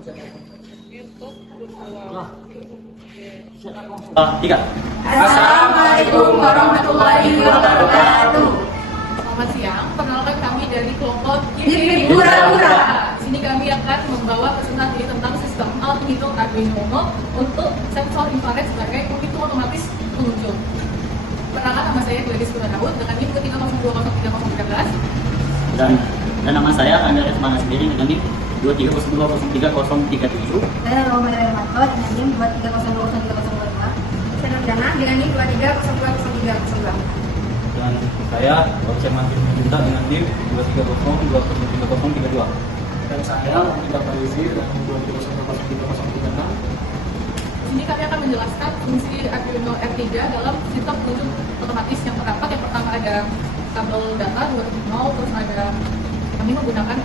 Tiga. Assalamualaikum warahmatullahi wabarakatuh. Selamat siang, perkenalkan kami dari kelompok Gipit Hura-Hura. Di sini kami akan membawa presentasi tentang sistem Arduino Uno untuk sensor infrared sebagai penghitung otomatis pengunjung. Perkenalkan, nama saya Gladys Kurniawan dengan NIM ke3020313. Dan nama saya Andreas Manas sendiri dengan NIM 23020337. Saya Roma Hermanto dengan NIM 23020305. Saya Nurdana dengan NIM 23020302. Dan saya Oksen Mantir Minta dengan NIM 23020332. Dan saya Muhammad Farisi dengan 23020336. Ini kami akan menjelaskan fungsi Arduino R3 dalam sistem pengunjung otomatis yang terdapat. Yang pertama ada kabel data 2.0, terus ada kami menggunakan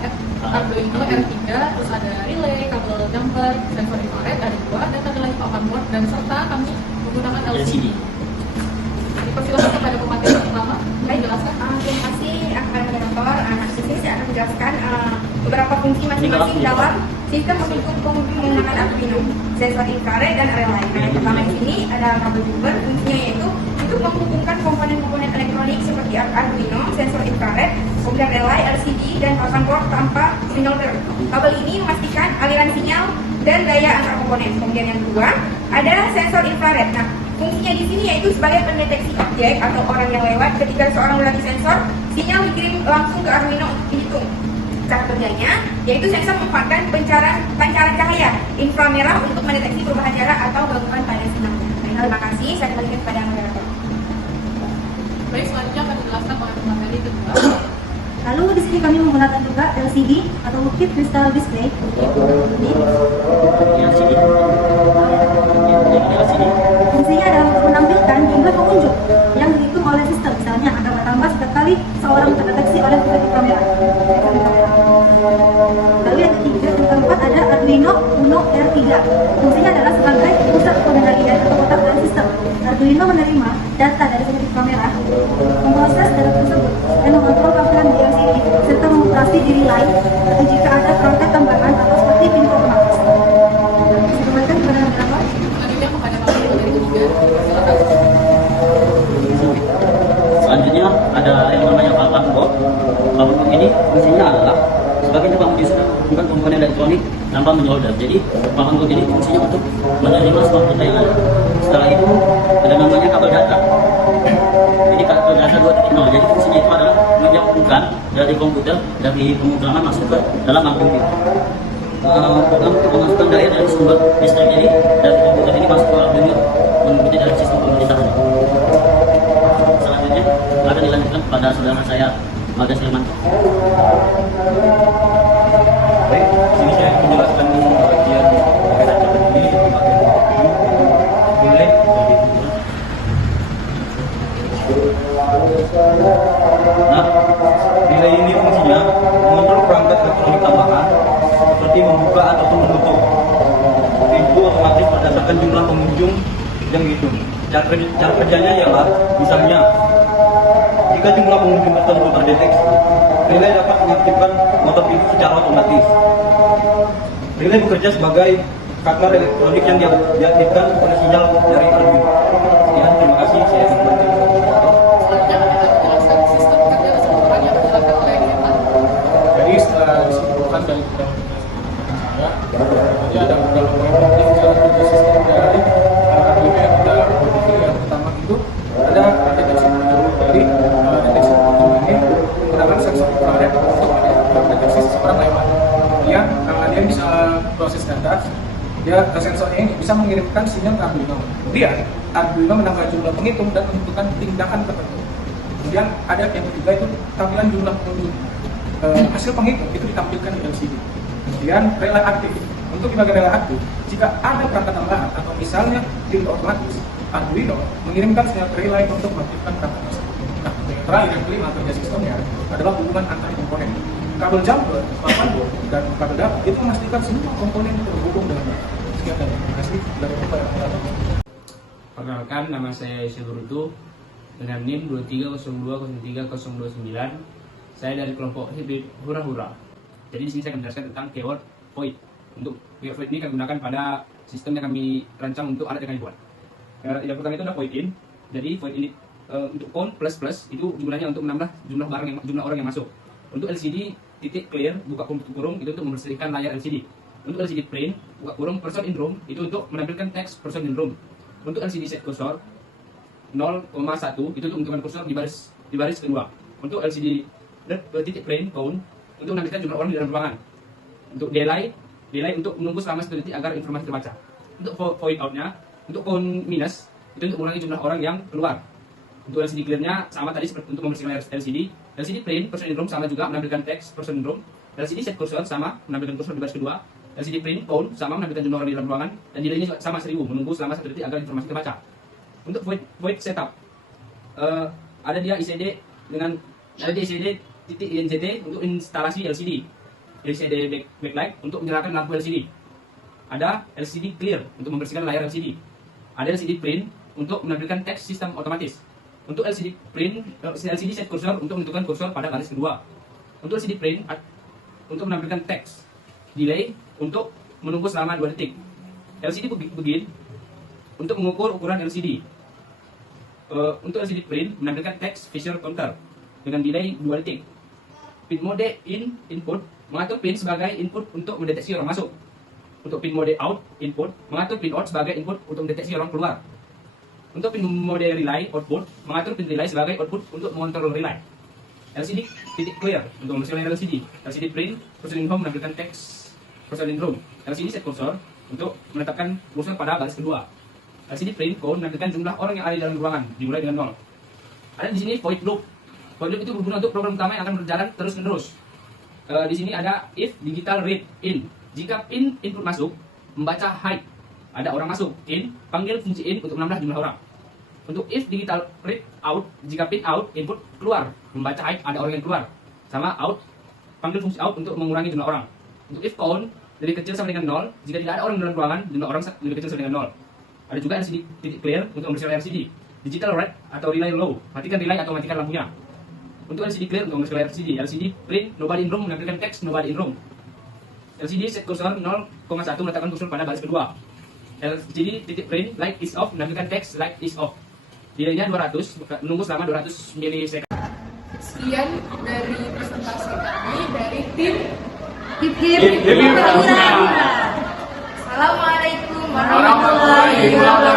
Arduino R3, terus ada relay, kabel jumper, sensor infrared ada 2, dan ada lagi papan board, dan serta kami menggunakan LCD. Dipersilakan kepada pemateri pertama, saya jelaskan. Terima kasih akan moderator. Anak sini saya akan menjelaskan beberapa fungsi masing-masing dalam sistem pengunjung menggunakan Arduino, sensor infrared dan relay. Nah, yang pertama di sini ada kabel jumper. Fungsinya yaitu untuk menghubungkan komponen-komponen elektronik seperti Arduino, sensor infrared, kemudian relay, LCD, dan papan board tanpa sinyal. Kabel ini memastikan aliran sinyal dan daya antar komponen. Kemudian yang kedua ada sensor infrared. Nah, fungsinya di sini yaitu sebagai pendeteksi objek atau orang yang lewat. Ketika seorang melihat sensor, sinyal dikirim langsung ke Arduino untuk dihitung. Cara kerjanya yaitu sensor memanfaatkan pancaran cahaya inframerah untuk mendeteksi perubahan jarak atau gangguan pada sinyal. Terima kasih. Saya kembalikan kepada moderator. Baik, selanjutnya akan dijelaskan oleh pemateri kedua. Lalu di sini kami menggunakan juga LCD atau Liquid Crystal Display. Ini LCD. fungsinya adalah untuk menampilkan jumlah pengunjung yang dihitung oleh sistem. Misalnya akan bertambah setiap kali seorang terdeteksi oleh detektif kamera. Lalu yang ketiga, yang keempat ada Arduino Uno R3. Fungsinya adalah sebagai pusat pengendalian atau otak dari sistem. Arduino menerima data dari detektif kamera, memproses data tersebut dan mengontrol tampilan di LCD serta mengoperasi di relay atau jika ada perangkat tambahan atau seperti pintu otomatis. Saya kembalikan kepada moderator. Selanjutnya kepada pemateri ketiga, silakan. Selanjutnya ada yang namanya papan board. Papan board ini fungsinya adalah sebagai tempat menghubungkan komponen elektronik tanpa menyolder. Jadi papan board ini fungsinya untuk menerima semua data yang ada. Setelah itu ada namanya kabel data. Ini kabel data 2.0. Jadi fungsinya itu adalah menyambungkan dari komputer dari pemrograman masuk ke dalam Arduino. Program untuk memasukkan daya dari sumber listrik jadi dari komputer ini masuk ke Arduino mengikuti dari sistem pemerintahan. Selanjutnya akan dilanjutkan kepada saudara saya Magas Hilman. Baik, sini saya menjelaskan bagian berkaitan dengan ini mulai nilai ini fungsinya mengontrol perangkat elektronik tambahan seperti membuka ataupun menutup pintu otomatis berdasarkan jumlah pengunjung yang dihitung. Cara kerjanya ialah misalnya jika jumlah pengunjung tertentu terdeteksi, relay dapat mengaktifkan motor pintu secara otomatis. Relay bekerja sebagai kaklar elektronik yang diaktifkan oleh sinyal dari Arduino. Ya, terima kasih. Saya kembali. Selanjutnya kami akan menjelaskan sistem kerja keseluruhan yang dijelaskan oleh Dirman. Jadi setelah disimpulkan dari saya, jadi ada beberapa poin penting dalam kerja sistem dari Arduino yang kita produksi. Yang pertama itu ada deteksi pengunjung. Jadi deteksi pengunjung ini menggunakan sensor infrared untuk mendeteksi seseorang lewat. Kemudian dia bisa proses data. Dia sensornya ini bisa mengirimkan sinyal ke Arduino. Kemudian Arduino menambah jumlah penghitung dan menentukan tindakan tertentu. Kemudian ada yang ketiga itu tampilan jumlah pengunjung. Hasil penghitung itu ditampilkan di LCD. Kemudian relay aktif. Untuk di bagian relay aktif, jika ada perangkat tambahan atau misalnya pintu otomatis, Arduino mengirimkan sinyal ke relay untuk mengaktifkan perangkat tersebut. Nah, terakhir yang kelima kerja sistemnya adalah hubungan antar komponen. Kabel jumper, papan board, dan kabel data itu memastikan semua komponen terhubung dengan data. Sekian dan terima kasih dari Bapak yang telah. Perkenalkan, nama saya Yusuf Rutu dengan NIM 23020329. Saya dari kelompok Hibrid Hura-Hura. Jadi di sini saya akan menjelaskan tentang keyword void. Untuk void ini kami gunakan pada sistem yang kami rancang untuk alat yang kami buat. Yang pertama itu adalah void in. Jadi void in untuk count plus itu gunanya untuk menambah jumlah orang yang masuk. Untuk LCD titik clear buka kurung itu untuk membersihkan layar LCD. Untuk LCD print buka kurung person in room itu untuk menampilkan teks person in room. Untuk LCD set cursor 0,1 itu untuk menentukan kursor di baris kedua. Untuk LCD titik print count untuk menampilkan jumlah orang di dalam ruangan. Untuk delay untuk menunggu selama 1 detik agar informasi terbaca. Untuk void out-nya, untuk count minus itu untuk mengurangi jumlah orang yang keluar. Untuk LCD clear-nya sama tadi seperti untuk membersihkan layar LCD. LCD print person in room sama juga menampilkan teks person in room. LCD set cursor sama menampilkan kursor di baris kedua. LCD print count sama menampilkan jumlah orang di dalam ruangan, dan delay-nya sama 1000 menunggu selama 1 detik agar informasi terbaca. Untuk void setup ada ICD titik INZT untuk instalasi LCD. LCD backlight untuk menyalakan lampu LCD. Ada LCD clear untuk membersihkan layar LCD. Ada LCD print untuk menampilkan teks sistem otomatis. Untuk LCD print, LCD set cursor untuk menentukan kursor pada baris kedua. Untuk LCD print untuk menampilkan teks. Delay untuk menunggu selama 2 detik. LCD begin untuk mengukur ukuran LCD. Untuk LCD print menampilkan teks Fisher counter dengan delay 2 detik. Pin mode input mengatur pin sebagai input untuk mendeteksi orang masuk. Untuk pin mode out input mengatur pin out sebagai input untuk mendeteksi orang keluar. Untuk pin mode relay output mengatur pin relay sebagai output untuk mengontrol relay. LCD titik clear untuk membersihkan layar LCD. LCD print person in home menampilkan teks person in room. LCD set cursor untuk menetapkan kursor pada baris kedua. LCD print count menampilkan jumlah orang yang ada di dalam ruangan dimulai dengan 0. Ada di sini void loop. Void loop itu berguna untuk program utama yang akan berjalan terus-menerus. Di sini ada if digital read in. Jika pin input masuk, membaca height, ada orang masuk, in, panggil fungsi in untuk menambah jumlah orang. Untuk if digital read out, jika pin out, input keluar, membaca height, ada orang yang keluar. Sama out, panggil fungsi out untuk mengurangi jumlah orang. Untuk if count, lebih kecil sama dengan 0, jika tidak ada orang dalam ruangan, jumlah orang lebih kecil sama dengan 0. Ada juga LCD titik clear untuk membersihkan LCD. Digital red atau relay low, matikan relay atau matikan lampunya. Untuk LCD clear untuk membersihkan LCD. LCD print nobody in room menampilkan teks nobody in room. LCD set cursor 0,1 meletakkan kursor pada baris kedua. LCD titik print light is off menampilkan teks light is off. Delay-nya 200, menunggu selama 200 milisecond. Sekian dari presentasi kami dari tim Assalamualaikum warahmatullahi wabarakatuh.